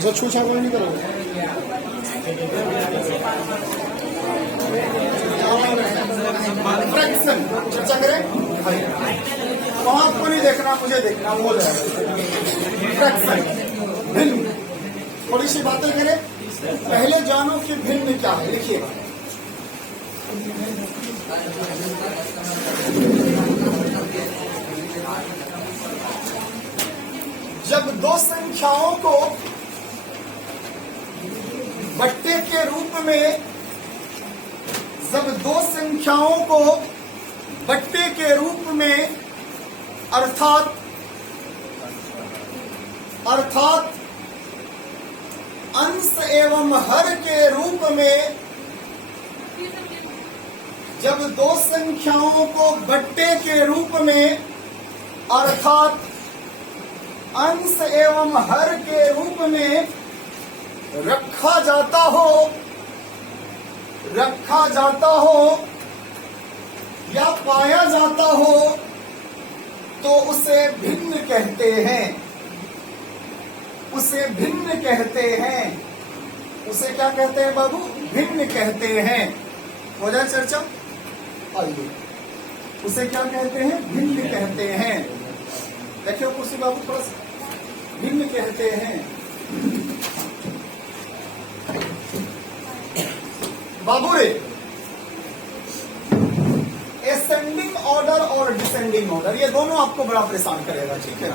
इसे छूछा कोई नहीं करोगे। फ्रैक्शन चर्चा करें। वहां को नहीं देखना, मुझे देखना, वो जाएगा। फ्रैक्शन भिन्न, थोड़ी सी बातें करें। पहले जानो कि भिन्न क्या है, लिखिएगा। जब दो संख्याओं को बट्टे के रूप में, जब दो संख्याओं को बट्टे के रूप में अर्थात अंश एवं हर के रूप में, जब दो संख्याओं को बट्टे के रूप में अर्थात अंश एवं हर के रूप में रखा जाता हो या पाया जाता हो तो उसे भिन्न कहते हैं। उसे भिन्न कहते हैं। उसे क्या कहते हैं बाबू? भिन्न कहते हैं। हो जाए चर्चा। आइए, उसे क्या कहते हैं? भिन्न कहते हैं। देखियो कुर्सी बाबू, थोड़ा सा भिन्न कहते हैं। बाबू रे, एसेंडिंग ऑर्डर और डिसेंडिंग ऑर्डर, ये दोनों आपको बड़ा परेशान करेगा, ठीक है।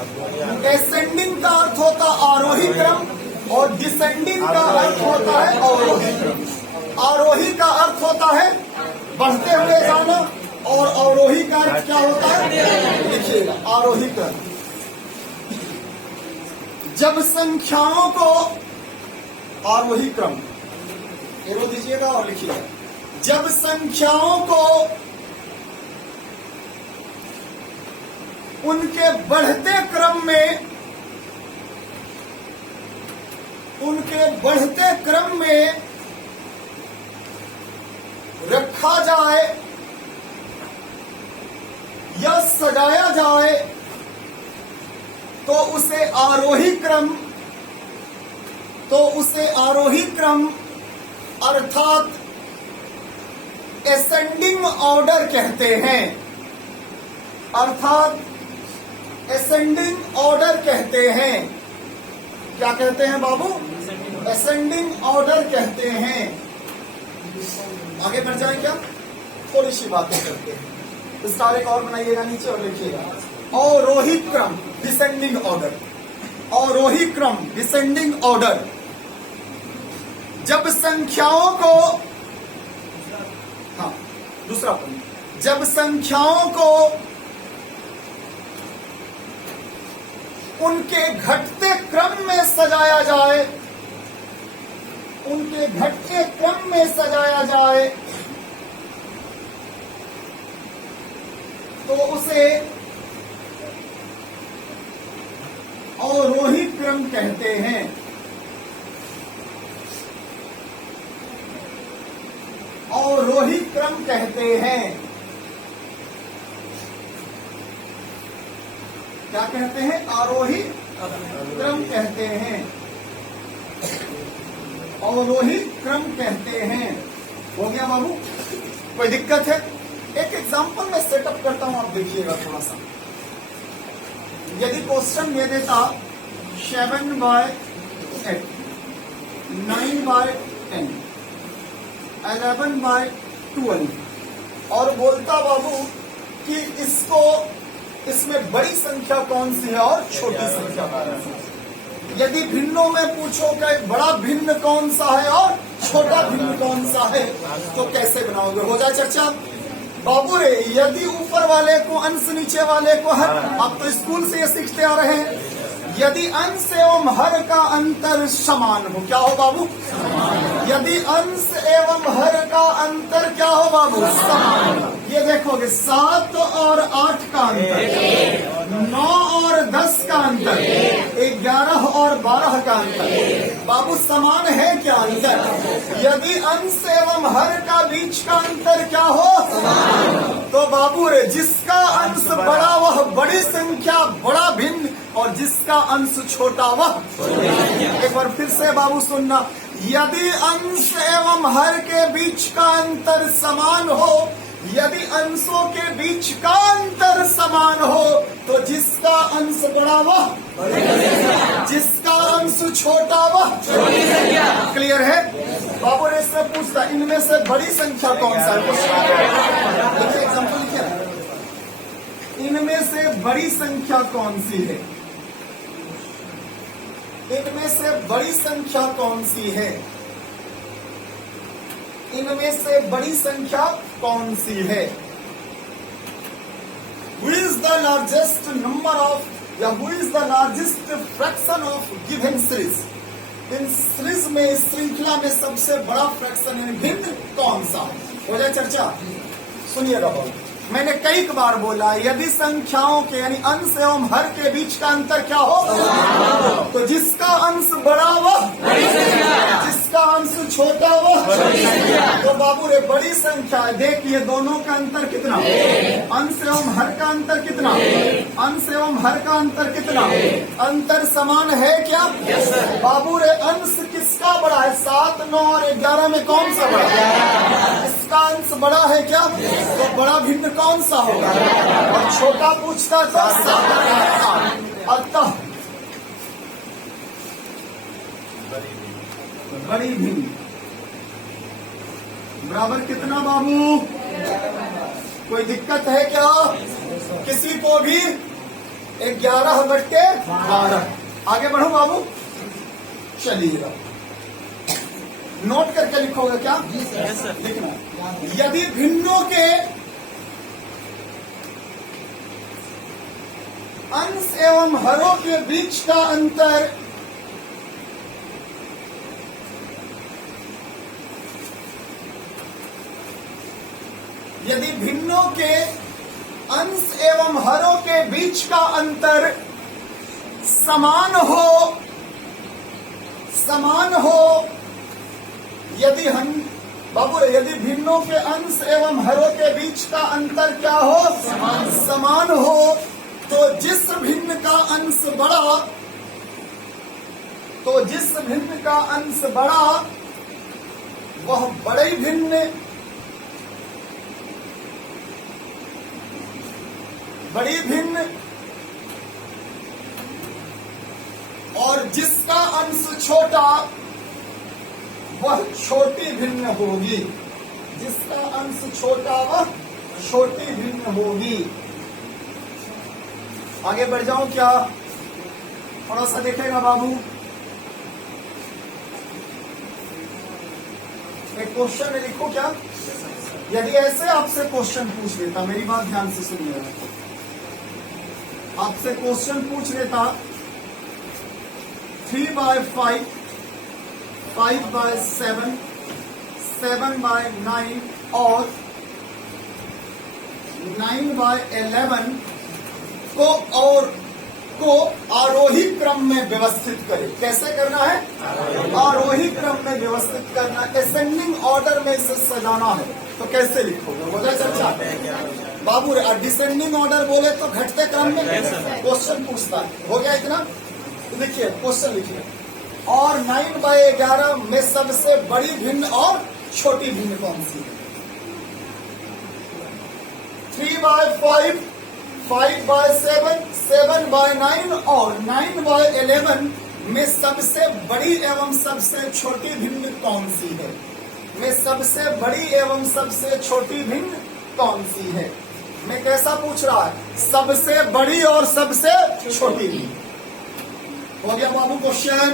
एसेंडिंग का अर्थ होता आरोही क्रम और डिसेंडिंग का अर्थ होता है अवरोही क्रम। आरोही का अर्थ होता है बढ़ते हुए जाना और अवरोही का अर्थ क्या होता है? लिखिएगा, आरोही क्रम। जब संख्याओं को आरोही क्रम एरो दीजिएगा और लिखिएगा। जब संख्याओं को उनके बढ़ते क्रम में रखा जाए या सजाया जाए तो उसे आरोही क्रम अर्थात एसेंडिंग ऑर्डर कहते हैं। अर्थात एसेंडिंग ऑर्डर कहते हैं। क्या कहते हैं बाबू? एसेंडिंग ऑर्डर कहते हैं। आगे बढ़ जाए क्या? थोड़ी सी बातें करते हैं। इसका एक और बनाइएगा नीचे और लिखिएगा। अवरोही क्रम डिसेंडिंग ऑर्डर। अवरोही क्रम डिसेंडिंग ऑर्डर। जब संख्याओं को, हाँ दूसरा पॉइंट, जब संख्याओं को उनके घटते क्रम में सजाया जाए, उनके घटते क्रम में सजाया जाए तो उसे अवरोही क्रम कहते हैं। अवरोही क्रम कहते हैं। क्या कहते हैं? आरोही क्रम कहते हैं। अवरोही क्रम कहते हैं। हो गया बाबू? कोई दिक्कत है? एक एग्जांपल में सेटअप करता हूं, आप देखिएगा थोड़ा सा। यदि क्वेश्चन ये देता 7/8, 9/10, 11/12 और बोलता बाबू कि इसमें बड़ी संख्या कौन सी है और छोटी संख्या कौन सी है। यदि भिन्नों में पूछो कि बड़ा भिन्न कौन सा है और छोटा भिन्न कौन सा है, तो कैसे बनाओगे? हो जाए चर्चा। बाबू रे, यदि ऊपर वाले को अंश, नीचे वाले को हर, आप तो स्कूल से ये सीखते आ रहे हैं। यदि अंश एवं हर का अंतर समान हो, क्या हो बाबू? यदि अंश एवं हर का अंतर क्या हो बाबू? समान। ये देखोगे 7 और 8 का अंतर, 9 और 10 का अंतर, 11 और 12 का अंतर। बाबू समान है क्या अंतर? यदि अंश एवं हर का बीच का अंतर क्या हो? तो बाबू रे जिसका अंश बड़ा वह बड़ी संख्या बड़ा भिन्न, और जिसका अंश छोटा वह। एक बार फिर से बाबू सुनना, यदि अंश एवं हर के बीच का अंतर समान हो, यदि अंशों के बीच का अंतर समान हो, तो जिसका अंश बड़ा वह, जिसका अंश छोटा वह। क्लियर है? बाबू ने इससे पूछता इनमें से बड़ी संख्या कौन सा है? देखिए एग्जाम्पल लिखिए, इनमें से बड़ी संख्या कौन सी है? इनमें से बड़ी संख्या कौन सी है? इनमें से बड़ी संख्या कौन सी है? Who is the largest number of, या who is the largest fraction of given series? In series में, इस श्रृंखला में सबसे बड़ा फ्रैक्शन भिन्न कौन सा? हो जाए चर्चा। सुनिएगा बाबू, मैंने कई बार बोला यदि संख्याओं के यानी अंश एवं हर के बीच का अंतर क्या हो, तो जिसका अंश बड़ा वह, जिसका अंश छोटा वह। तो बाबू रे बड़ी संख्या है, देखिए दोनों का अंतर कितना, अंश एवं हर का अंतर कितना, अंश एवं हर का अंतर कितना, अंतर समान है क्या? बाबू रे अंश किसका बड़ा है? 7, 9 और 11 में कौन सा बड़ा है? इसका अंश बड़ा है क्या? तो बड़ा भिन्न कौन सा होगा? और छोटा पूछता था 7। अतः बड़ी भिन्न बराबर कितना बाबू? कोई दिक्कत है क्या किसी को भी? 11/12। आगे बढ़ो बाबू, चलिएगा नोट करके लिखोगे क्या? लिखना, यदि भिन्नों के अंश एवं हरों के बीच का अंतर यदि भिन्नों के अंश एवं हरों के बीच का अंतर समान हो, समान हो, यदि हम बाबू यदि भिन्नों के अंश एवं हरों के बीच का अंतर क्या हो? समान हो, तो जिस भिन्न का अंश बड़ा, तो जिस भिन्न का अंश बड़ा वह बड़े भिन्न, बड़ी भिन्न, और जिसका अंश छोटा वह छोटी भिन्न होगी। जिसका अंश छोटा वह छोटी भिन्न होगी। आगे बढ़ जाऊं क्या? थोड़ा सा देखेगा बाबू, एक क्वेश्चन में लिखो क्या? यदि ऐसे आपसे क्वेश्चन पूछ लेता, मेरी बात ध्यान से सुनिएगा, आपसे क्वेश्चन पूछ लेता 3/5, 5/7, 7/9 और 9/11 को आरोही क्रम में व्यवस्थित करें। कैसे करना है? आरोही क्रम में व्यवस्थित करना, असेंडिंग ऑर्डर में इसे सजाना है। तो कैसे लिखोगे? हो जाए चर्चा बाबू। डिसेंडिंग ऑर्डर बोले तो घटते क्रम में क्वेश्चन पूछता है। हो गया इतना? तो देखिए क्वेश्चन लिखिए, और 9/11 में सबसे बड़ी भिन्न और छोटी भिन्न कौन सी है? 3/5, 5/7, 7/9 और 9/11 में सबसे बड़ी एवं सबसे छोटी भिन्न कौन सी है? में सबसे बड़ी एवं सबसे छोटी भिन्न कौन सी है? मैं कैसा पूछ रहा है? सबसे बड़ी और सबसे छोटी भिन्न। हो गया बाबू क्वेश्चन?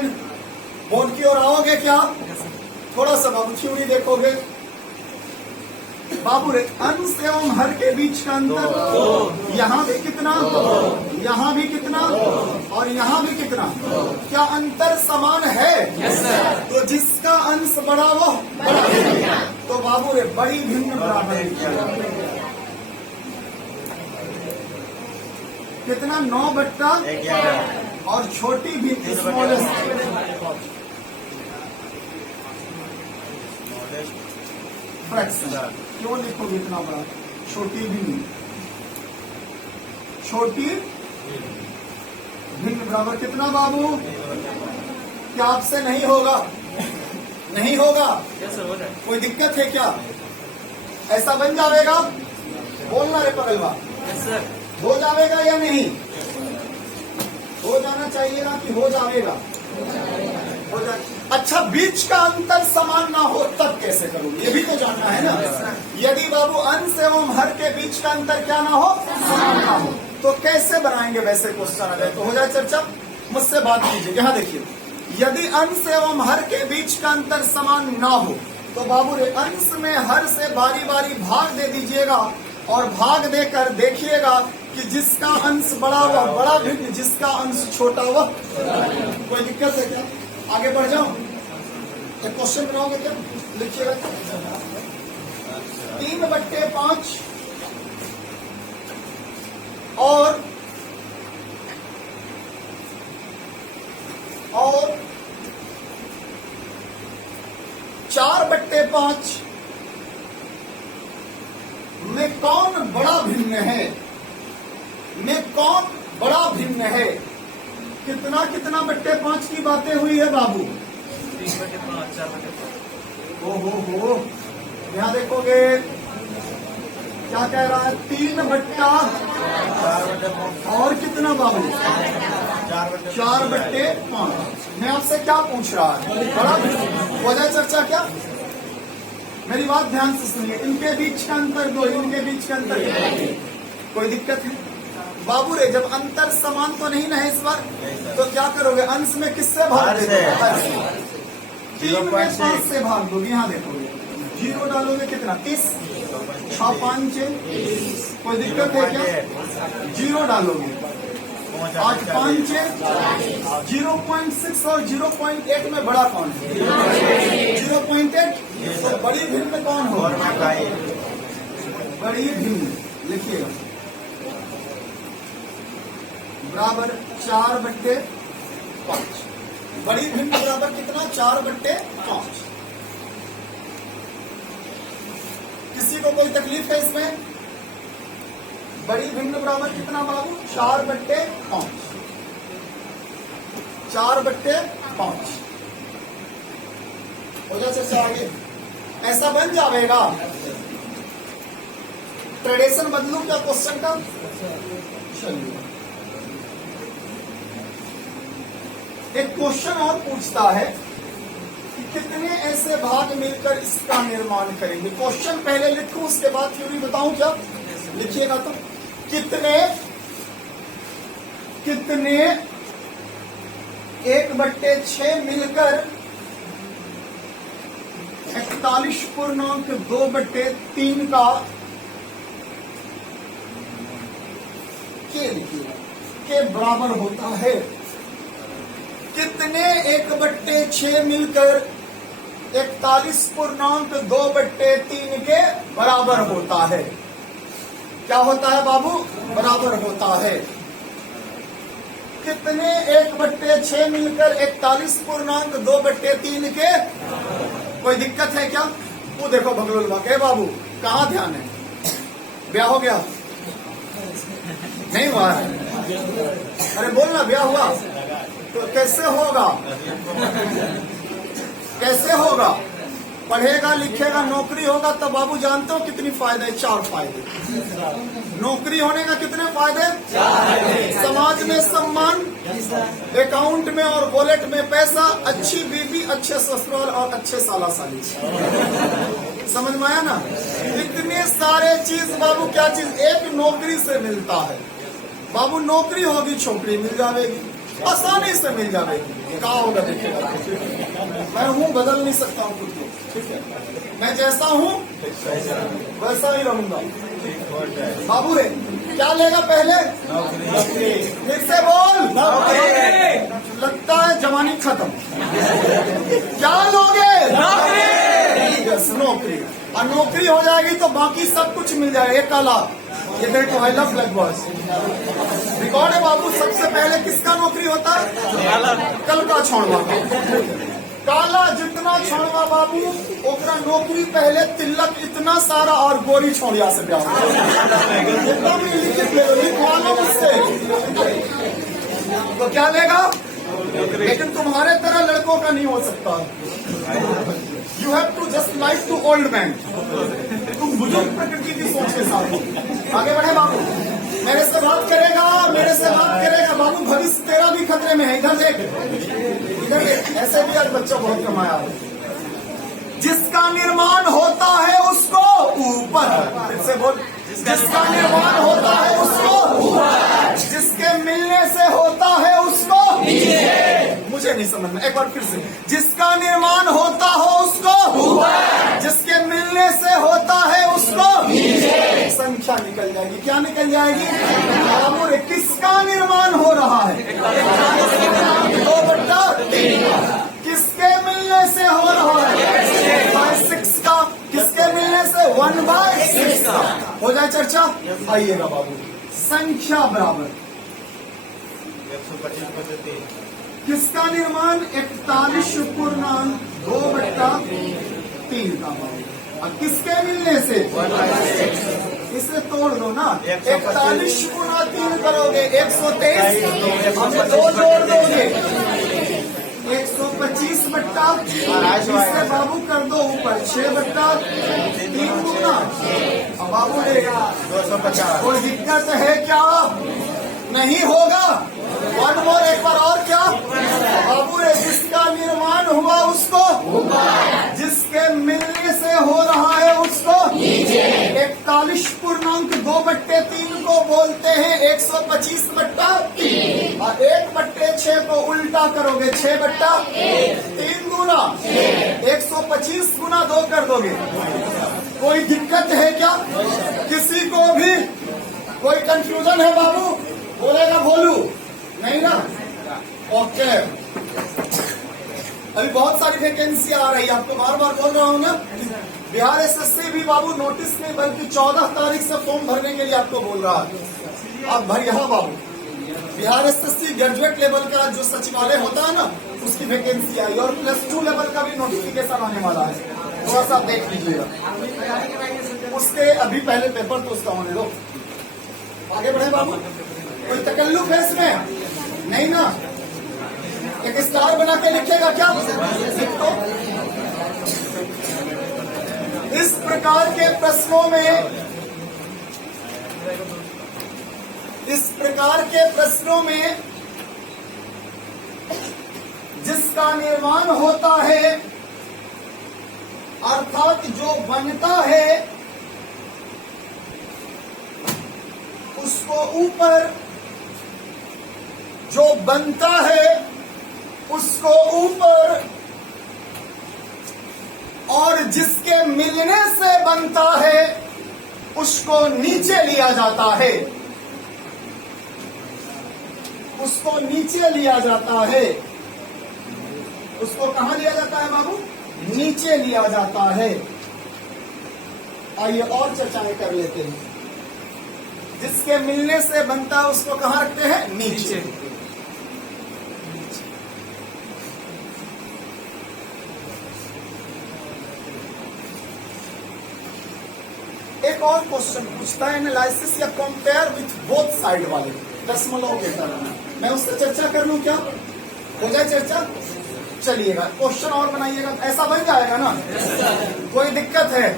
बोर्ड की ओर आओगे क्या? थोड़ा सा बाबू थ्योरी देखोगे। बाबू रे अंश एवं हर के बीच का अंतर यहाँ भी कितना, यहाँ भी कितना और यहाँ भी कितना? क्या अंतर समान है? तो जिसका अंश बड़ा वो बड़ा। तो बाबू रे बड़ी भिन्न बराबर। कितना 9/11 और छोटी भी स्मॉलेस्ट फ्रैक्शन। क्यों लिखोगे इतना बड़ा? छोटी भिन्न, छोटी भिन्न बराबर कितना बाबू? क्या आपसे नहीं होगा? नहीं होगा? कोई दिक्कत है क्या? ऐसा बन जाएगा? बोलना रे पगलवा, हो जाएगा या नहीं? हो जाना चाहिए ना कि हो जाएगा? हो जाए। अच्छा, बीच का अंतर समान ना हो तब कैसे करोगे? ये भी तो जानना है ना। यदि बाबू अंश एवं हर के बीच का अंतर क्या ना हो? समान ना हो, तो कैसे बनाएंगे? वैसे क्वेश्चन आ जाए तो हो जाए चर्चा। मुझसे बात कीजिए। यहाँ देखिए, यदि अंश एवं हर के बीच का अंतर समान ना हो तो बाबू रे अंश में हर से बारी बारी भाग दे दीजिएगा और भाग देकर देखिएगा कि जिसका अंश बड़ा वह बड़ा भिन्न, जिसका अंश छोटा वह। कोई दिक्कत है क्या? आगे बढ़ जाओ। एक क्वेश्चन बनाओगे क्या? लिखिएगा 3/5 और 4/5 में कौन बड़ा भिन्न है? में कौन बड़ा भिन्न है? कितना कितना बट्टे 5 की बातें हुई है बाबू? 3/5, 4/5। हो यहाँ देखोगे क्या कह रहा है? 3/4 और कितना बाबू? 4/5। मैं आपसे क्या पूछ रहा है? बड़ा हो जाए चर्चा क्या? मेरी बात ध्यान से सुनिए। इनके बीच का अंतर 2, इनके बीच का अंतर कोई दिक्कत है? बाबू रे जब अंतर समान तो नहीं ना है इस बार, तो क्या करोगे? अंश में किससे भाग दोगे? 3 में 5 से भाग दोगे। यहाँ देखोगे 0 डालोगे कितना? 30। 6 5 कोई दिक्कत है क्या? 0 डालोगे 8 5 0.6 और 0.8 में बड़ा कौन है? 0.8। तो बड़ी भिन्न कौन हो? बड़ी भिन्न लिखिएगा बराबर 4/5। बड़ी भिन्न बराबर कितना? 4/5। किसी को कोई तकलीफ है इसमें? बड़ी भिन्न बराबर कितना बाबू? 4/5। 4/5 हो जाए आगे। ऐसा बन जाएगा। ट्रेडिशन बदलू क्या क्वेश्चन का? चलिए एक क्वेश्चन और पूछता है कि कितने ऐसे भाग मिलकर इसका निर्माण करेंगे? क्वेश्चन पहले लिखूं उसके बाद थ्योरी बताऊं क्या? लिखिएगा तो कितने 1/6 मिलकर 41.2/3 का के बराबर होता है। कितने 1/6 मिलकर 41.2/3 के बराबर होता है? क्या होता है बाबू? बराबर होता है। कितने 1/6 मिलकर 41.2/3 के? कोई दिक्कत है क्या? वो देखो भगलोलवा के बाबू कहाँ ध्यान है? ब्याह हो गया? नहीं हुआ है? अरे बोलना ब्याह हुआ तो कैसे होगा? कैसे होगा? पढ़ेगा लिखेगा नौकरी होगा तो बाबू जानते हो कितनी फायदे? 4 फायदे। नौकरी होने का कितने फायदे? 4। समाज में सम्मान, अकाउंट में और वॉलेट में पैसा, अच्छी बीवी, अच्छे ससुराल और अच्छे साला साली। समझ में आया ना? इतने सारे चीज बाबू क्या चीज एक नौकरी से मिलता है। बाबू नौकरी होगी छोकरी मिल जाएगी, आसानी से मिल जाएगी। क्या होगा देखिएगा। मैं हूँ, बदल नहीं सकता हूँ खुद को, ठीक है? मैं जैसा हूँ वैसा ही रहूंगा। बाबू रे क्या लेगा पहले? नौकरी। फिर से बोल। नौकरी। लगता है जवानी खत्म। क्या लोगे? नौकरी। नौकरी। और नौकरी हो जाएगी तो बाकी सब कुछ मिल जाएगा। एक लाख ये देखो I love black boys. Record है बाबू, सबसे पहले किसका नौकरी होता है? कल का छोड़वा का। काला जितना छोड़वा बाबू ओकरा नौकरी पहले तिलक इतना सारा और गोरी छोड़िया से ब्याह जितना भी लिखवा लो मुझसे तो क्या लेगा, लेकिन तुम्हारे तरह लड़कों का नहीं हो सकता। You have to just like to old man. तुम बुजुर्ग प्रकृति की सोच के साथ हो। आगे बढ़े बाबू, मेरे से बात करेगा, मेरे से बात करेगा बाबू, भविष्य तेरा भी खतरे में है। इधर देख, इधर देख, ऐसे भी आज बच्चा बहुत कमाया है। जिसका निर्माण होता है उसको ऊपर, फिर से बोल, जिसका निर्माण होता है उसको ऊपर, जिसके मिलने से होता है उसको नीचे। मुझे नहीं समझ में, एक बार फिर से, जिसका निर्माण होता हो उसको ऊपर, जिसके मिलने से होता है उसको नीचे। संख्या निकल जाएगी, क्या निकल जाएगी? और किसका निर्माण हो रहा है? 2/3। किसके मिलने से हो रहा है? 1/6 का। किसके मिलने से? 1/6 का। हो जाए चर्चा? आइएगा बाबू, संख्या बराबर 125/3। किसका निर्माण? 41.2/3 का बाबू। और किसके मिलने से? 1/6। इसे तोड़ दो ना, 41 गुना 3 करोगे 123, हमसे 2 जोड़ दोगे 125/, इससे बाबू कर दो ऊपर 6/3 गुना। अब बाबू लेगा 250। कोई दिक्कत है क्या? नहीं होगा। वन मोर, एक बार और क्या बाबू? जिसका निर्माण हुआ उसको, जिसके मिलने से हो रहा है उसको 41.2/3 को बोलते हैं 125/3। और 1/6 को उल्टा करोगे 6/3 गुना 125 गुना 2 कर दोगे। कोई दिक्कत है क्या किसी को भी? कोई कंफ्यूजन है बाबू? बोलेगा बोलू नहीं ना? ओके, अभी बहुत सारी वैकेंसी आ रही है, आपको बार बार बोल रहा हूँ ना। बिहार एसएससी भी बाबू नोटिस नहीं बल्कि 14 तारीख से फॉर्म भरने के लिए आपको बोल रहा है। आप भरिए बाबू। बिहार एसएससी ग्रेजुएट लेवल का जो सचिवालय होता है ना, उसकी वैकेंसी आई और +2 लेवल का भी नोटिफिकेशन आने वाला है। थोड़ा सा देख लीजिएगा उसके। अभी पहले पेपर तो उसका होने दो, आगे बढ़े बाबू। कोई तकल्लुफ है इसमें? नहीं ना? एक स्टार बना के लिखेगा क्या? तो इस प्रकार के प्रश्नों में, इस प्रकार के प्रश्नों में जिसका निर्माण होता है अर्थात जो बनता है उसको ऊपर, जो बनता है उसको ऊपर, और जिसके मिलने से बनता है उसको नीचे लिया जाता है। उसको नीचे लिया जाता है। उसको कहां लिया जाता है बाबू? नीचे लिया जाता है। आइए और चर्चाएं कर लेते हैं। जिसके मिलने से बनता है उसको कहां रखते हैं? नीचे। एक और क्वेश्चन पूछता है, एनालिसिस या कंपेयर विथ बोथ साइड वाले दशमलव के तरह। मैं उससे चर्चा कर लूं क्या? हो जाए चर्चा? चलिएगा, क्वेश्चन और बनाइएगा, ऐसा बन जाएगा ना? कोई दिक्कत है?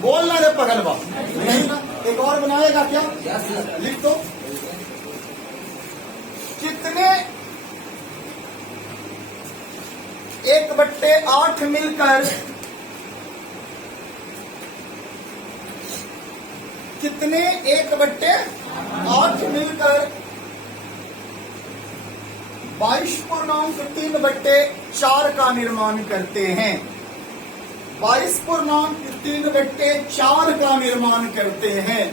बोलना रे पगलवा, नहीं ना? एक और बनाएगा क्या? लिख दो। कितने 1/8 मिलकर कितने 1/8 मिलकर 22.3/4 का निर्माण करते हैं? 22.3/4 का निर्माण करते हैं।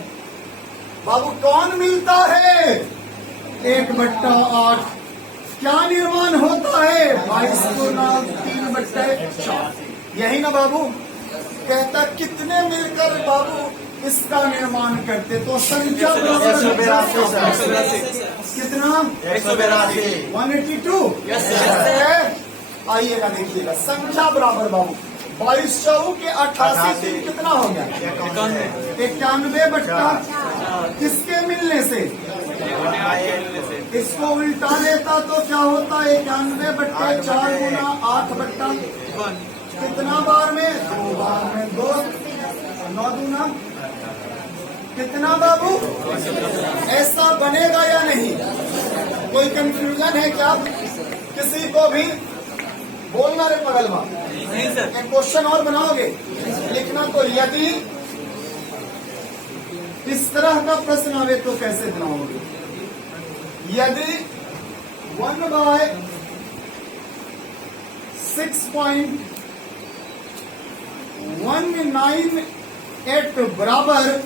बाबू कौन मिलता है? 1/8। क्या निर्माण होता है? 22.3/4। यही ना बाबू? कहता कितने मिलकर बाबू इसका निर्माण करते तो संख्या बराबर 182 सर। कितना 182। 182। Yes sir. आइएगा देखिएगा, संख्या बराबर बाबू 22 चौक के 88 कितना हो गया 91 बट्टा किसके मिलने से, इसको उल्टा लेता तो क्या होता है 91 बट्टे 4 गुना 8 बट्टा कितना बार में 2 बार में 2 9 दूना कितना बाबू, ऐसा बनेगा या नहीं, कोई कंफ्यूजन है क्या किसी को भी, बोलना रे पगलवा। नहीं सर। एक क्वेश्चन और बनाओगे लिखना, तो यदि इस तरह का प्रश्न आवे तो कैसे बनाओगे, यदि 1/6.198 बराबर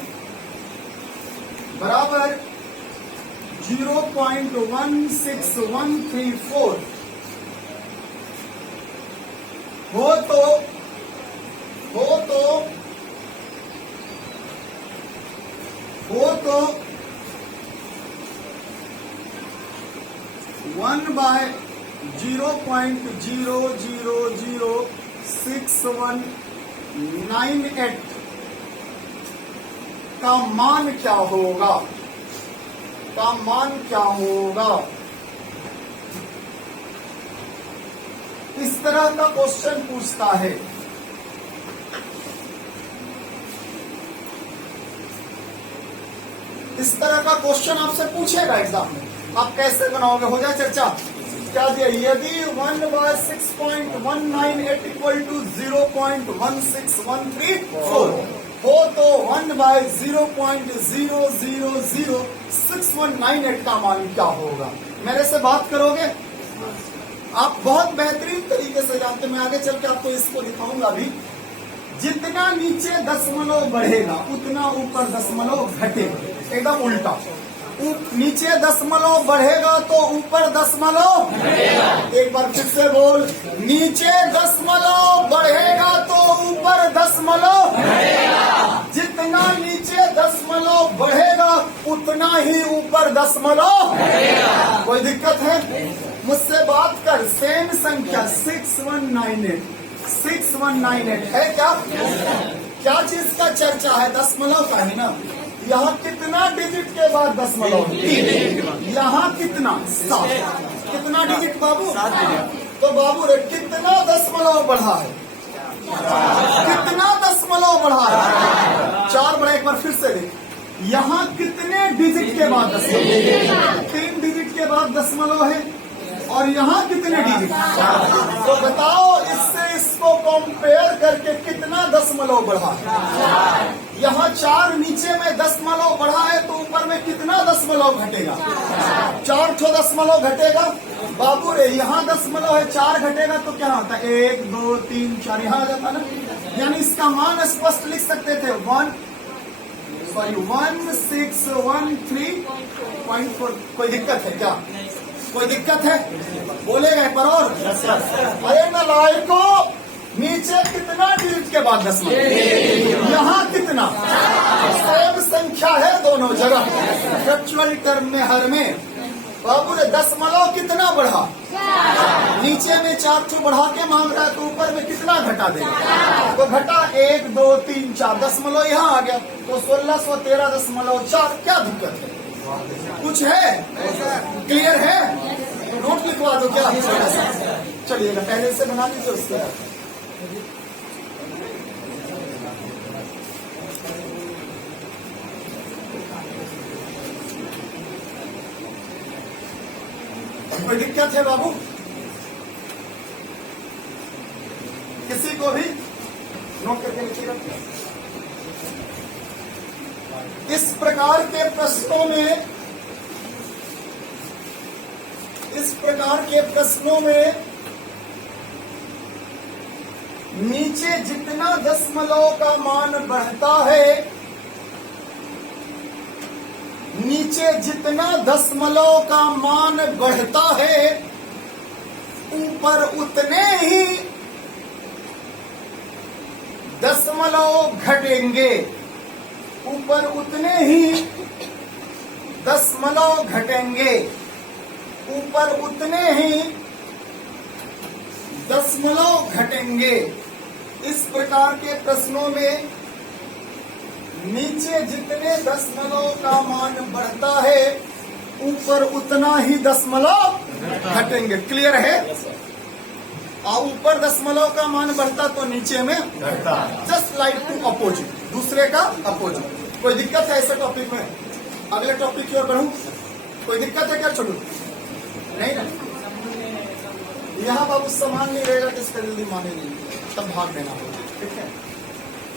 0.16134 हो तो 1/0.0006198 का मान क्या होगा, इस तरह का क्वेश्चन पूछता है। इस तरह का क्वेश्चन आपसे पूछेगा एग्जाम में, आप कैसे बनाओगे, हो जाए चर्चा। क्या दिया, यदि 1/6.198 इक्वल टू 0.16134 हो तो 1/0.0006198 का मान क्या होगा, मेरे से बात करोगे। आप बहुत बेहतरीन तरीके से जानते, मैं आगे चल के आपको इसको दिखाऊंगा भी। जितना नीचे दशमलव बढ़ेगा उतना ऊपर दशमलव घटेगा, एकदम उल्टा। नीचे दशमलव बढ़ेगा तो ऊपर दशमलव, एक बार फिर से बोल, नीचे दशमलव बढ़ेगा तो ऊपर दशमलव, जितना नीचे दशमलव बढ़ेगा उतना ही ऊपर दशमलव। कोई दिक्कत है, मुझसे बात कर। सेम संख्या 6198 है क्या चीज का चर्चा है, दशमलव का है ना। यहाँ कितना डिजिट के बाद दशमलव, 3, यहाँ कितना 7, कितना डिजिट बाबू, 7 डिजिट। तो बाबू रे कितना दशमलव बढ़ा है, कितना दशमलव बढ़ा है, 4 बढ़ा। एक बार फिर से देख, यहाँ कितने डिजिट के बाद दशमलव, 3 डिजिट के बाद दशमलव है, और यहाँ कितने डिजिट, तो बताओ इससे इसको कंपेयर करके कितना दशमलव बढ़ा है। यहाँ 4 नीचे में दशमलव बढ़ा है तो ऊपर में कितना दशमलव घटेगा, 4 ठो दशमलव घटेगा बाबू रे। यहाँ दशमलव है, 4 घटेगा तो क्या होता है, 1 2 3 4 यहाँ आ जाता ना। यानी इसका मान स्पष्ट लिख सकते थे 1613.4। कोई दिक्कत है क्या, कोई दिक्कत है, बोलेगा एक बार और। अरे नालायको, नीचे कितना डिजिट के बाद दशमलव, यहाँ कितना, सेम संख्या है दोनों जगह, फैक्चुअल टर्म में हर में। बाबू ने दशमलव कितना बढ़ा, नीचे में 4 ठो बढ़ा के मांग रहा है तो ऊपर में कितना घटा देगा, तो घटा 1 2 3 4 दशमलव यहाँ आ गया तो 1613.4। क्या दिक्कत है, कुछ है, क्लियर है, नोट लिखवा दो क्या, चलिएगा पहले से बना लीजिए उसके बाद। कोई दिक्कत है बाबू, किसी को भी नोट करके लिखिएगा। इस प्रकार के प्रश्नों में नीचे जितना दशमलव का मान बढ़ता है, नीचे जितना दशमलव का मान बढ़ता है ऊपर उतने ही दशमलव घटेंगे। ऊपर उतने ही दशमलव घटेंगे, ऊपर उतने ही दशमलव घटेंगे। इस प्रकार के प्रश्नों में नीचे जितने दशमलव का मान बढ़ता है ऊपर उतना ही दशमलव घटेंगे। क्लियर है? और ऊपर दशमलव का मान बढ़ता तो नीचे में घटता, जस्ट लाइक टू अपोजिट, दूसरे का अपोजिट। कोई दिक्कत है ऐसे टॉपिक में? अगले टॉपिक की ओर बढ़ूं? कोई दिक्कत है क्या? छोड़ू नहीं ना। यहाँ बाबू समान नहीं रहेगा तो इसका जल्दी माने नहीं, तब भाग देना होगा। ठीक है,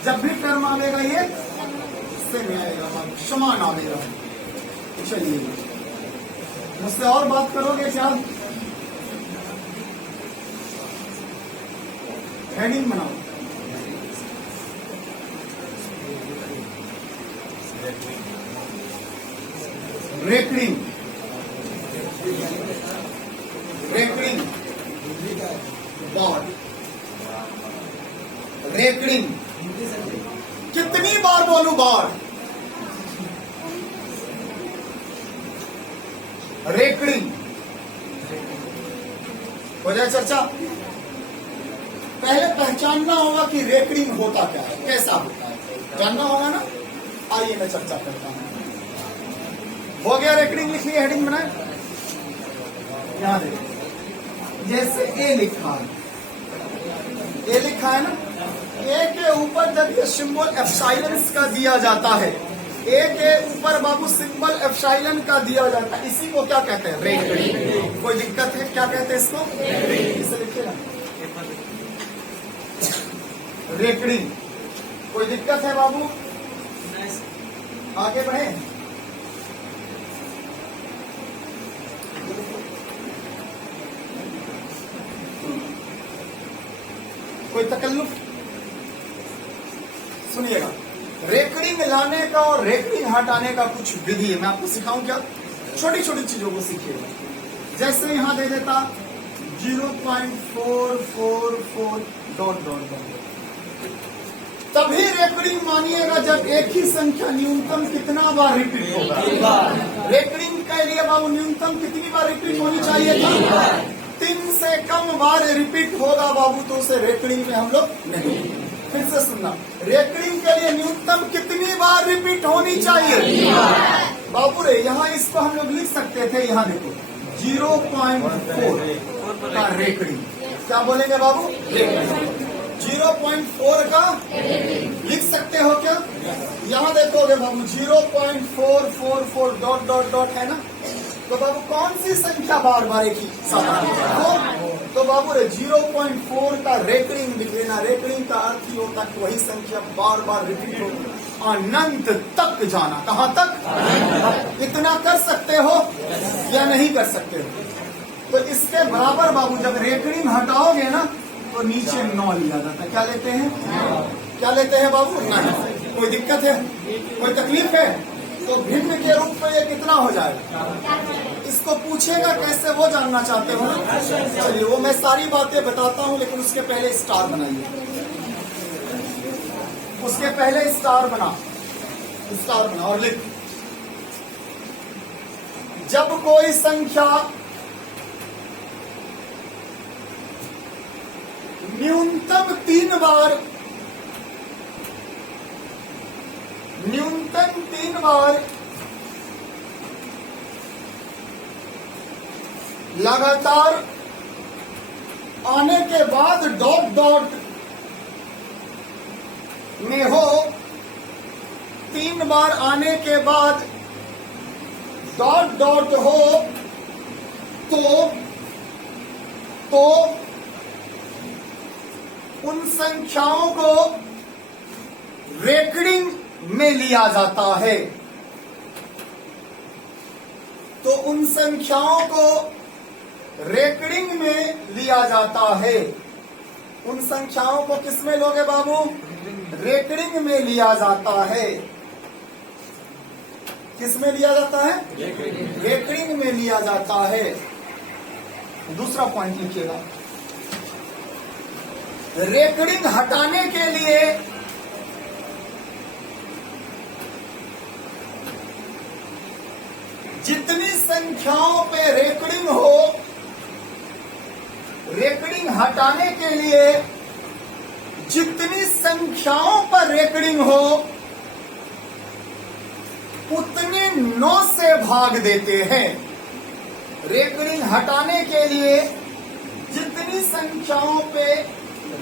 जब भी टर्म आवेगा ये इससे नहीं आएगा, समान आवेगा। चलिए, मुझसे और बात करोगे क्या? हेडिंग बनाओ। रेकरिंग, रेकरिंग बार, रेकरिंग। कितनी बार बोलूं बार? रेकरिंग। हो जाए चर्चा? पहले पहचानना होगा कि रेकरिंग होता क्या है, कैसा होता है, जानना होगा ना। आइए मैं चर्चा करता हूं। हो गया रेकरिंग? लिख लिया, हेडिंग बनाए। यहां देखो, जैसे ए लिखा है, ए लिखा है ना, ए के ऊपर जब ये सिंबल एप्सिलॉन का दिया जाता है, ए के ऊपर बाबू सिंबल एप्सिलॉन का दिया जाता है, इसी को क्या कहते हैं? रेकरिंग। कोई दिक्कत है? क्या कहते हैं इसको? इसे लिखिए ना, रेकरिंग। कोई दिक्कत है बाबू? आगे बढ़े। कोई तकल्लुफ? सुनिएगा, रेकरिंग लाने का और रेकरिंग हटाने का कुछ विधि है, मैं आपको सिखाऊं क्या? छोटी छोटी चीजों को सीखिएगा। जैसे यहां दे देता 0.444 डॉट डॉट डॉट, तभी रेकरिंग मानिएगा जब एक ही संख्या न्यूनतम कितना बार रिपीट होगा। रेकरिंग के लिए बाबू न्यूनतम कितनी बार रिपीट होनी चाहिए था? 3 से कम बार रिपीट होगा बाबू तो उसे रेकरिंग में हम लोग नहीं। फिर से सुनना, रेकरिंग के लिए न्यूनतम कितनी बार रिपीट होनी चाहिए बाबू रे? यहाँ इसको हम लोग लिख सकते थे, यहाँ देखो 0.4 का रेकरिंग। क्या बोलेंगे बाबू? 0.4 का लिख सकते हो क्या? यहाँ देखोगे बाबू 0.444 डॉट डॉट डॉट है ना, तो बाबू कौन सी संख्या बार बार एक ही साथ? तो बाबू रे 0.4 का रेकरिंग लिख लेना। रेकरिंग का अर्थ ही होता है वही संख्या बार बार रिपीट हो, अनंत तक जाना। कहाँ तक? इतना कर सकते हो या नहीं कर सकते हो? तो इसके बराबर बाबू जब रेकरिंग हटाओगे ना तो नीचे 9 लिया जाता है। क्या लेते हैं? क्या लेते हैं बाबू? 9। कोई दिक्कत है? कोई तकलीफ है? तो भिन्न के रूप में ये कितना हो जाएगा? इसको पूछेगा कैसे, वो जानना चाहते हो ना? चलिए, वो मैं सारी बातें बताता हूँ, लेकिन उसके पहले स्टार बनाइए। उसके पहले स्टार बना, स्टार बना और लिख, जब कोई संख्या न्यूनतम 3 बार लगातार आने के बाद डॉट डॉट में हो, 3 बार आने के बाद डॉट डॉट हो तो उन संख्याओं को रेकरिंग में लिया जाता है। तो उन संख्याओं को रेकरिंग में लिया जाता है। उन संख्याओं को किस में लोगे बाबू? रेकरिंग में लिया जाता है। किस में लिया जाता है? रेकरिंग में लिया जाता है। दूसरा पॉइंट लिखिएगा, रेकरिंग हटाने के लिए संख्याओं पे रेकॉर्डिंग हो, रेकॉर्डिंग हटाने के लिए जितनी संख्याओं पर रेकॉर्डिंग हो उतने 9 से भाग देते हैं। रेकॉर्डिंग हटाने के लिए जितनी संख्याओं पे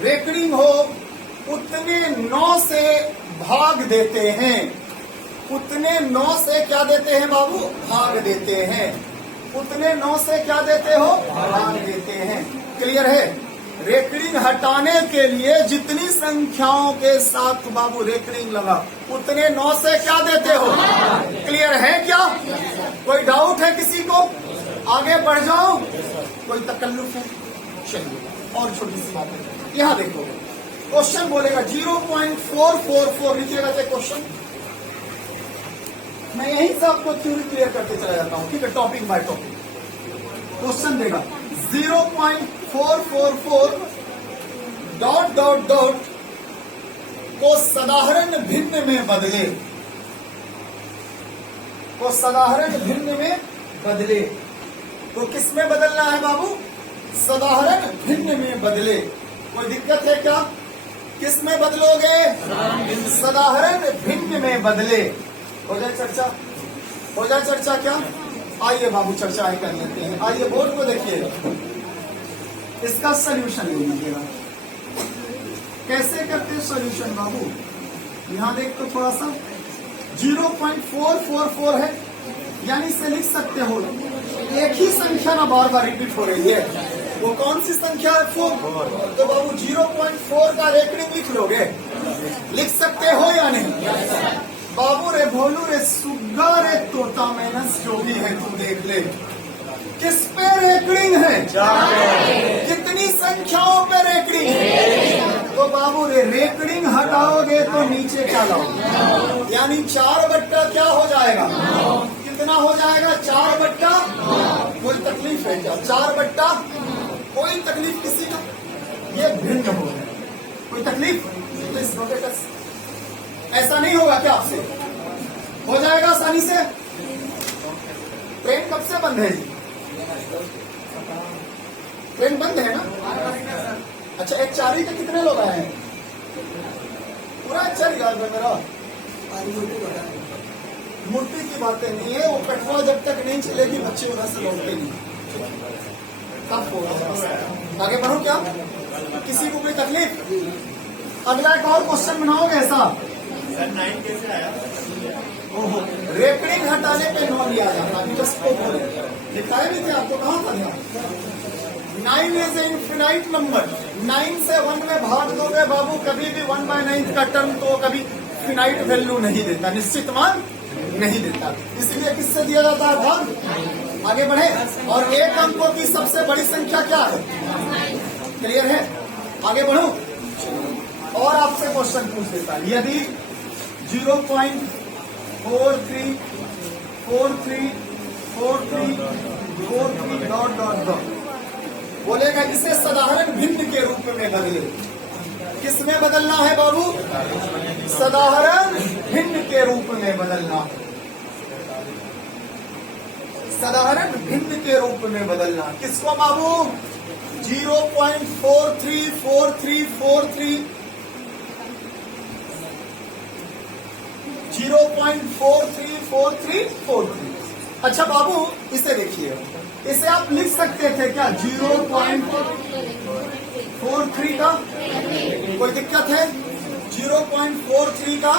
रेकॉर्डिंग हो उतने 9 से भाग देते हैं। उतने 9 से क्या देते हैं बाबू? भाग देते हैं। उतने 9 से क्या देते हो? भाग देते हैं। क्लियर है? रेकॉर्डिंग हटाने के लिए जितनी संख्याओं के साथ बाबू रेकॉर्डिंग लगा उतने 9 से क्या देते हो? क्लियर है क्या? कोई डाउट है किसी को? आगे बढ़ जाओ। कोई तकल्लुफ है? चलिए और छोटी सी बात है, यहां देखो क्वेश्चन बोलेगा 0.444 लिखिएगा क्वेश्चन। मैं यहीं से आपको थ्योरी क्लियर करते चला जाता हूं, ठीक है? टॉपिक बाय टॉपिक क्वेश्चन देगा 0.444 डॉट डॉट डॉट को साधारण भिन्न में बदले, को साधारण भिन्न में बदले। तो किस में बदलना है बाबू? साधारण भिन्न में बदले। कोई दिक्कत है क्या? किस में बदलोगे? साधारण भिन्न में बदले। हो जाए चर्चा? हो जाए चर्चा क्या? आइए बाबू चर्चाएं कर लेते हैं। आइए बोर्ड को देखिए, इसका सॉल्यूशन ले लीजिएगा। कैसे करते हैं सॉल्यूशन बाबू? यहां देख तो थोड़ा सा 0.444 है, यानी से लिख सकते हो एक ही संख्या ना बार बार रिपीट हो रही है। वो कौन सी संख्या है? 4। तो बाबू 0.4 का रेकॉर्डिंग लिख लोगे? लिख सकते हो या नहीं? बाबू रे भोलू रे सुग्गा रे तोता मेहनत जो भी है तू देख ले। किस पे रेकॉर्डिंग है? कितनी संख्याओं पे रेकॉर्डिंग? तो बाबू रे रेकॉर्डिंग हटाओगे तो नीचे क्या लाओ? यानी 4 बट्टा क्या हो जाएगा? कितना हो जाएगा? 4 बट्टा। कोई तकलीफ है क्या? 4 बट्टा। कोई तकलीफ किसी का? ये भिन्न हो गया। कोई तकलीफ? ऐसा नहीं होगा क्या आपसे? हो जाएगा आसानी से। ट्रेन कब से बंद है जी? ट्रेन बंद है ना? अच्छा, एक चारी के कितने लोग आए हैं? पूरा अच्छा रिगाल में मेरा मूर्ति की बातें नहीं है। वो पेट्रोल जब तक नहीं चलेगी बच्चे उधर से लौटते नहीं। कब होगा? आगे बढ़ो क्या? किसी को कोई तकलीफ? अगला एक और क्वेश्चन बनाओगे ऐसा? 9 कैसे आया? ओहो, रेकॉर्डिंग हटाने पे 9 लिया जाता है। जिसको बोले दिखाए भी थे आपको, कहाँ था ध्यान? 9 इज इनफिनाइट नंबर। 9 से 1 में भाग दोगे बाबू, कभी भी 1/9 का टर्म तो कभी फिनाइट वैल्यू नहीं देता, निश्चित मान नहीं देता। इसलिए किससे दिया जाता है? भाग। आगे बढ़े। और एक अंकों की सबसे बड़ी संख्या क्या है? क्लियर है? आगे बढ़ो और आपसे क्वेश्चन पूछ देता है। यदि 0.434343 डॉट डॉट डॉट बोलेगा इसे साधारण भिन्न के रूप में बदले। किस में बदलना है बाबू? साधारण भिन्न के रूप में बदलना। साधारण भिन्न के रूप में बदलना। किसको बाबू? 0.434343 0.434343। अच्छा बाबू इसे देखिए, इसे आप लिख सकते थे क्या? 0.43 का? कोई दिक्कत है? 0.43 का